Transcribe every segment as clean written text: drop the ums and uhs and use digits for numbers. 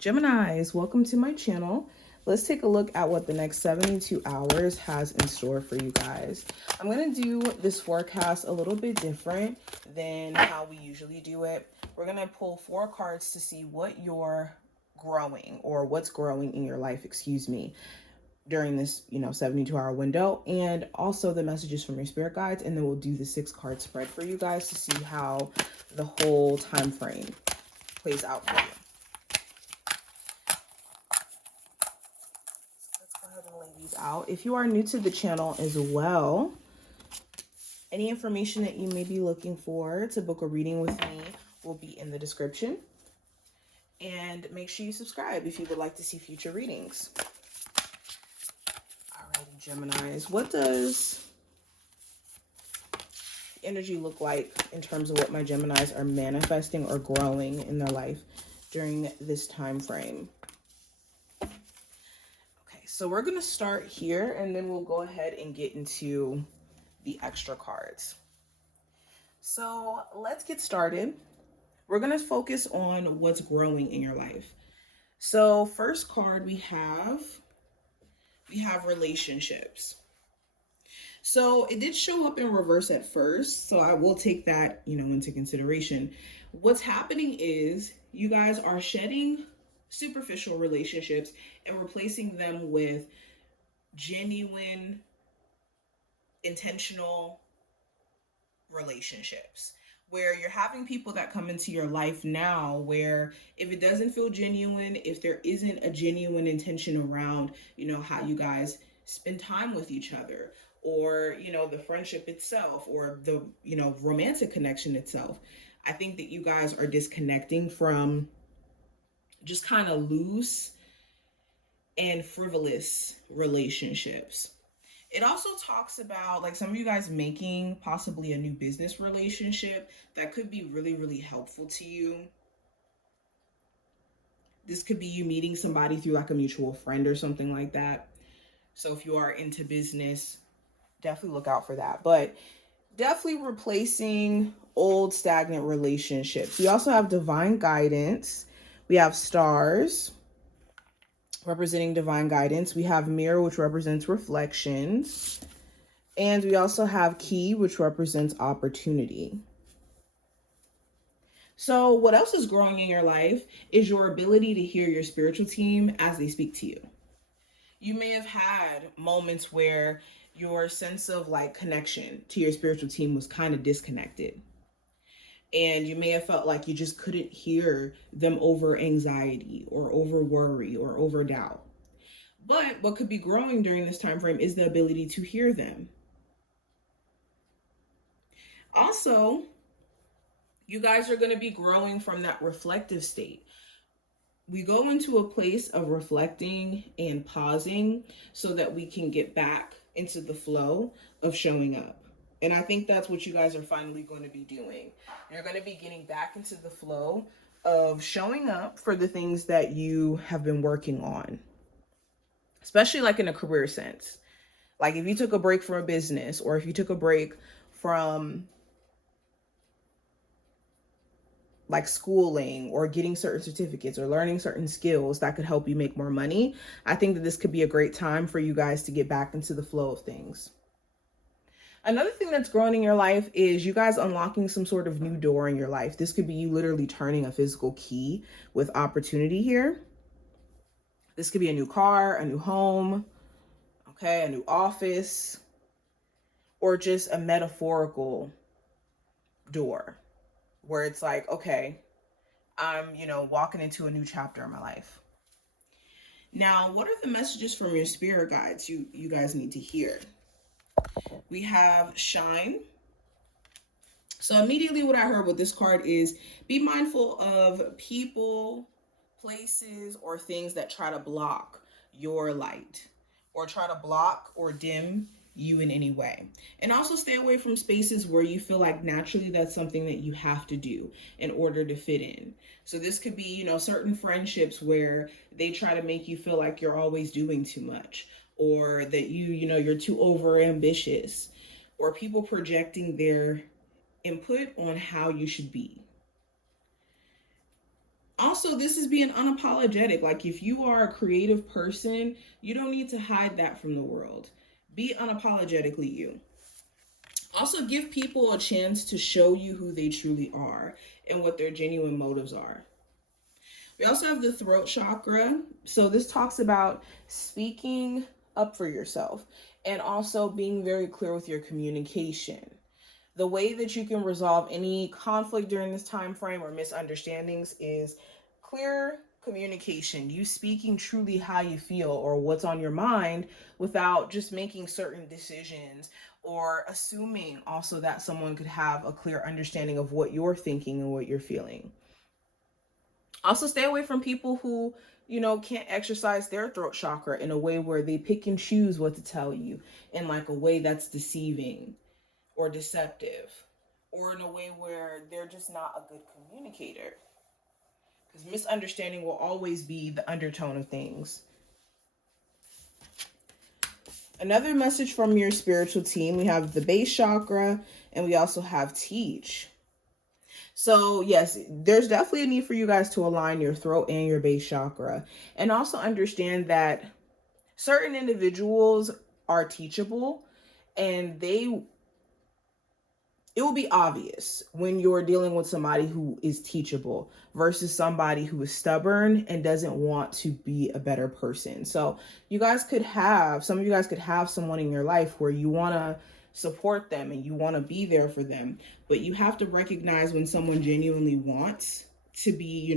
Geminis, welcome to my channel. Let's take a look at what the next 72 hours has in store for you guys. I'm going to do this forecast a little bit different than how we usually do it. We're going to pull 4 cards to see what you're growing or what's growing in your life, during this 72-hour window, and also the messages from your spirit guides. And then we'll do the 6-card spread for you guys to see how the whole time frame plays out for you. Out. If you are new to the channel as well, any information that you may be looking for to book a reading with me will be in the description. And make sure you subscribe if you would like to see future readings. Alrighty, Geminis, what does energy look like in terms of what my Geminis are manifesting or growing in their life during this time frame? So we're going to start here, and then we'll go ahead and get into the extra cards. So let's get started. We're going to focus on what's growing in your life. So first card we have relationships. So it did show up in reverse at first, so I will take that, into consideration. What's happening is you guys are shedding superficial relationships and replacing them with genuine, intentional relationships, where you're having people that come into your life now where if it doesn't feel genuine, if there isn't a genuine intention around, how you guys spend time with each other, or, the friendship itself, or the, romantic connection itself, I think that you guys are disconnecting from just kind of loose and frivolous relationships. It also talks about like some of you guys making possibly a new business relationship that could be really, really helpful to you. This could be you meeting somebody through like a mutual friend or something like that. So if you are into business, definitely look out for that. But definitely replacing old stagnant relationships. We also have divine guidance. We have stars representing divine guidance. We have mirror, which represents reflections. And we also have key, which represents opportunity. So what else is growing in your life is your ability to hear your spiritual team as they speak to you. You may have had moments where your sense of like connection to your spiritual team was kind of disconnected. And you may have felt like you just couldn't hear them over anxiety or over worry or over doubt. But what could be growing during this time frame is the ability to hear them. Also, you guys are going to be growing from that reflective state. We go into a place of reflecting and pausing so that we can get back into the flow of showing up. And I think that's what you guys are finally going to be doing. You're going to be getting back into the flow of showing up for the things that you have been working on, especially like in a career sense. Like if you took a break from a business, or if you took a break from like schooling or getting certain certificates or learning certain skills that could help you make more money, I think that this could be a great time for you guys to get back into the flow of things. Another thing that's growing in your life is you guys unlocking some sort of new door in your life. This could be you literally turning a physical key with opportunity here. This could be a new car, a new home, okay, a new office, or just a metaphorical door where it's like, okay, I'm, walking into a new chapter in my life. Now, what are the messages from your spirit guides you guys need to hear? We have shine. So immediately what I heard with this card is be mindful of people, places, or things that try to block your light or try to block or dim you in any way. And also stay away from spaces where you feel like naturally that's something that you have to do in order to fit in. So this could be, certain friendships where they try to make you feel like you're always doing too much, or that you're too over ambitious, or people projecting their input on how you should be. Also, this is being unapologetic. Like, if you are a creative person, you don't need to hide that from the world. Be unapologetically you. Also, give people a chance to show you who they truly are and what their genuine motives are. We also have the throat chakra. So, this talks about speaking up for yourself and also being very clear with your communication. The way that you can resolve any conflict during this time frame or misunderstandings is clear communication, you speaking truly how you feel or what's on your mind without just making certain decisions or assuming also that someone could have a clear understanding of what you're thinking and what you're feeling. Also, stay away from people who, can't exercise their throat chakra in a way where they pick and choose what to tell you in like a way that's deceiving or deceptive, or in a way where they're just not a good communicator. Because misunderstanding will always be the undertone of things. Another message from your spiritual team, we have the base chakra and we also have teach. So, yes, there's definitely a need for you guys to align your throat and your base chakra. And also understand that certain individuals are teachable and it will be obvious when you're dealing with somebody who is teachable versus somebody who is stubborn and doesn't want to be a better person. So some of you guys could have someone in your life where you want to support them and you want to be there for them, but you have to recognize when someone genuinely wants to be,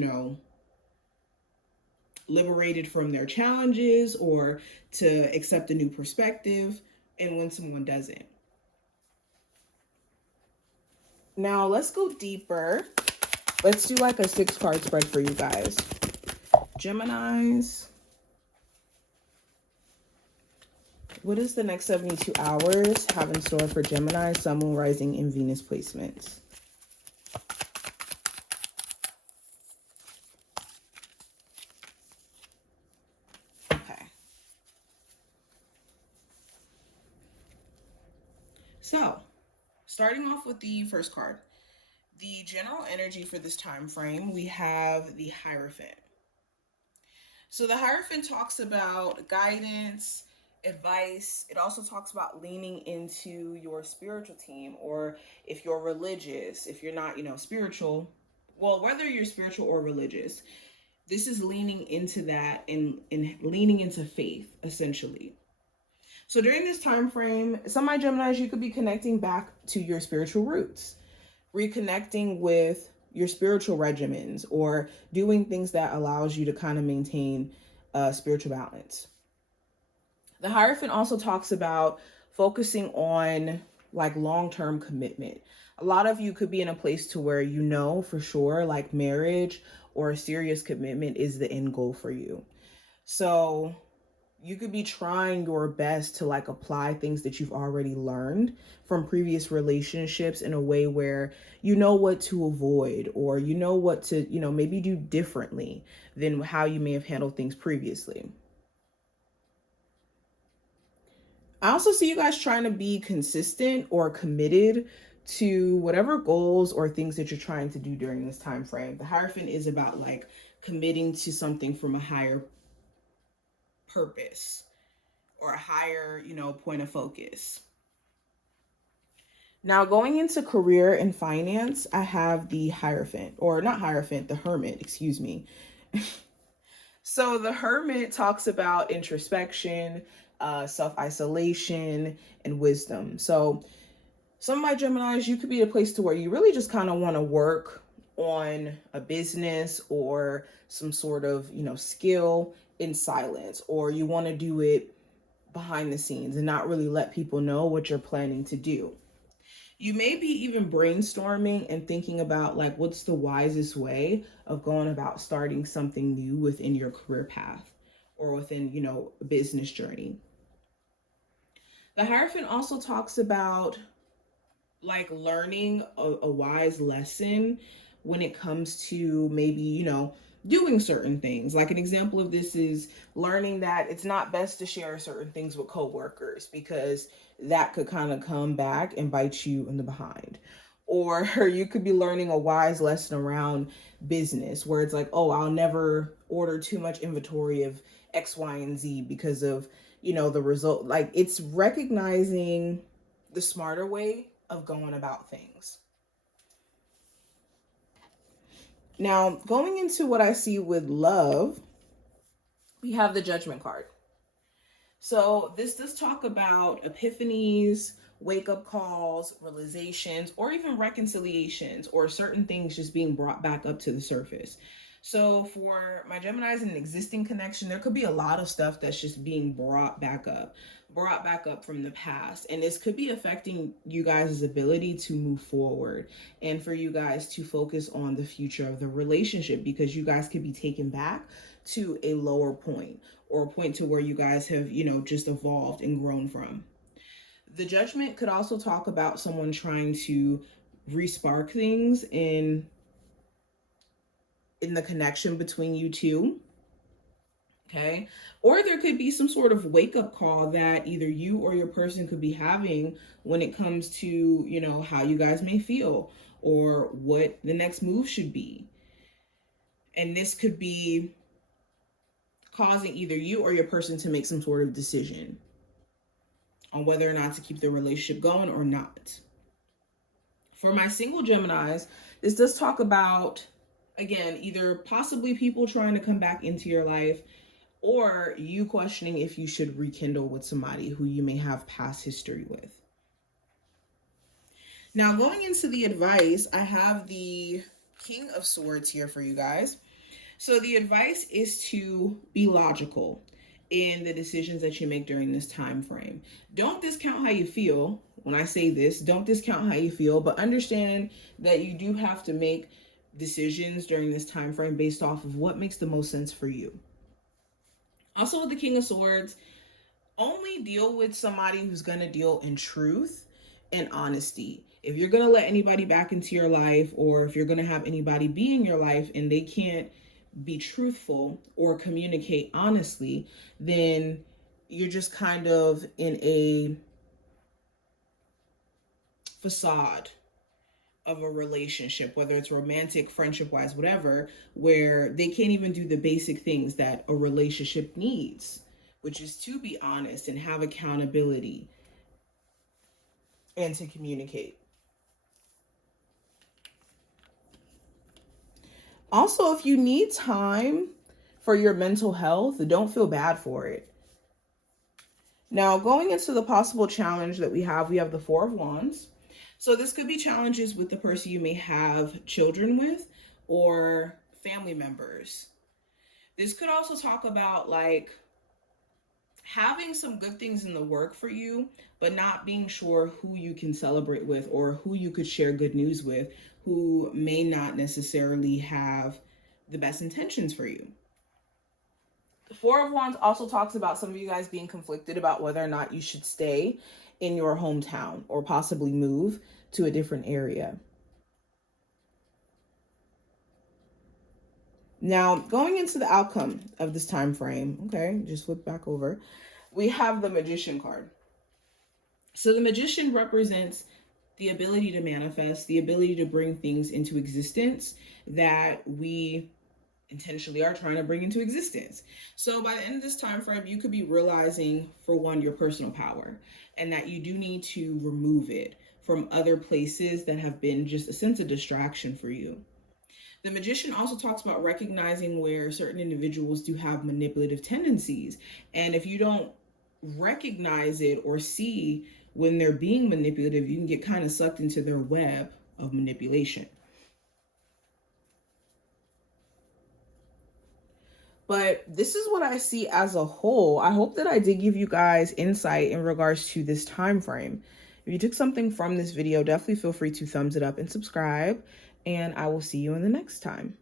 liberated from their challenges or to accept a new perspective, and when someone doesn't. Now let's go deeper. Let's do like a 6-card spread for you guys. Geminis. What does the next 72 hours have in store for Gemini, Sun, Moon, Rising, and Venus placements? Okay. So, starting off with the first card, the general energy for this time frame, we have the Hierophant. So the Hierophant talks about guidance, advice. It also talks about leaning into your spiritual team, or if you're religious, if you're not, spiritual, well, whether you're spiritual or religious, this is leaning into that and leaning into faith, essentially. So during this time frame, some of my Geminis, you could be connecting back to your spiritual roots, reconnecting with your spiritual regimens, or doing things that allows you to kind of maintain spiritual balance. The Hierophant also talks about focusing on like long-term commitment. A lot of you could be in a place to where for sure like marriage or a serious commitment is the end goal for you. So you could be trying your best to like apply things that you've already learned from previous relationships in a way where you know what to avoid, or what to, maybe do differently than how you may have handled things previously. I also see you guys trying to be consistent or committed to whatever goals or things that you're trying to do during this time frame. The Hierophant is about like committing to something from a higher purpose or a higher, point of focus. Now, going into career and finance, I have the Hierophant, or not Hierophant, the Hermit, excuse me. So the Hermit talks about introspection, self-isolation, and wisdom. So some of my Geminis, you could be a place to where you really just kind of want to work on a business or some sort of, skill in silence, or you want to do it behind the scenes and not really let people know what you're planning to do. You may be even brainstorming and thinking about like what's the wisest way of going about starting something new within your career path or within, a business journey. The Hierophant also talks about like learning a wise lesson when it comes to maybe, doing certain things. Like an example of this is learning that it's not best to share certain things with coworkers because that could kind of come back and bite you in the behind. Or you could be learning a wise lesson around business where it's like, oh, I'll never order too much inventory of X, Y, and Z because of, the result. Like, it's recognizing the smarter way of going about things. Now, going into what I see with love, we have the Judgment card. So this does talk about epiphanies, wake up calls, realizations, or even reconciliations, or certain things just being brought back up to the surface. So for my Geminis in an existing connection, there could be a lot of stuff that's just being brought back up from the past. And this could be affecting you guys' ability to move forward and for you guys to focus on the future of the relationship, because you guys could be taken back to a lower point or a point to where you guys have, just evolved and grown from. The Judgment could also talk about someone trying to respark things in the connection between you two. Okay. Or there could be some sort of wake up call that either you or your person could be having when it comes to, how you guys may feel or what the next move should be. And this could be causing either you or your person to make some sort of decision on whether or not to keep the relationship going or not. For my single Geminis, this does talk about, again, either possibly people trying to come back into your life or you questioning if you should rekindle with somebody who you may have past history with. Now, going into the advice, I have the King of Swords here for you guys. So the advice is to be logical in the decisions that you make during this time frame. Don't discount how you feel. When I say this, don't discount how you feel, but understand that you do have to make decisions during this time frame based off of what makes the most sense for you. Also, with the King of Swords, only deal with somebody who's going to deal in truth and honesty. If you're going to let anybody back into your life, or if you're going to have anybody be in your life and they can't be truthful or communicate honestly, then you're just kind of in a facade of a relationship, whether it's romantic, friendship wise, whatever, where they can't even do the basic things that a relationship needs, which is to be honest and have accountability and to communicate. Also, if you need time for your mental health, don't feel bad for it. Now, going into the possible challenge that we have the Four of Wands. So this could be challenges with the person you may have children with or family members. This could also talk about like having some good things in the work for you, but not being sure who you can celebrate with or who you could share good news with, who may not necessarily have the best intentions for you. The Four of Wands also talks about some of you guys being conflicted about whether or not you should stay in your hometown or possibly move to a different area. Now, going into the outcome of this time frame, okay, just flip back over. We have the Magician card. So the Magician represents the ability to manifest, the ability to bring things into existence that we intentionally are trying to bring into existence. So by the end of this time frame, you could be realizing, for one, your personal power, and that you do need to remove it from other places that have been just a sense of distraction for you. The Magician also talks about recognizing where certain individuals do have manipulative tendencies. And if you don't recognize it or see when they're being manipulative, you can get kind of sucked into their web of manipulation. But this is what I see as a whole. I hope that I did give you guys insight in regards to this time frame. If you took something from this video, definitely feel free to thumbs it up and subscribe. And I will see you in the next time.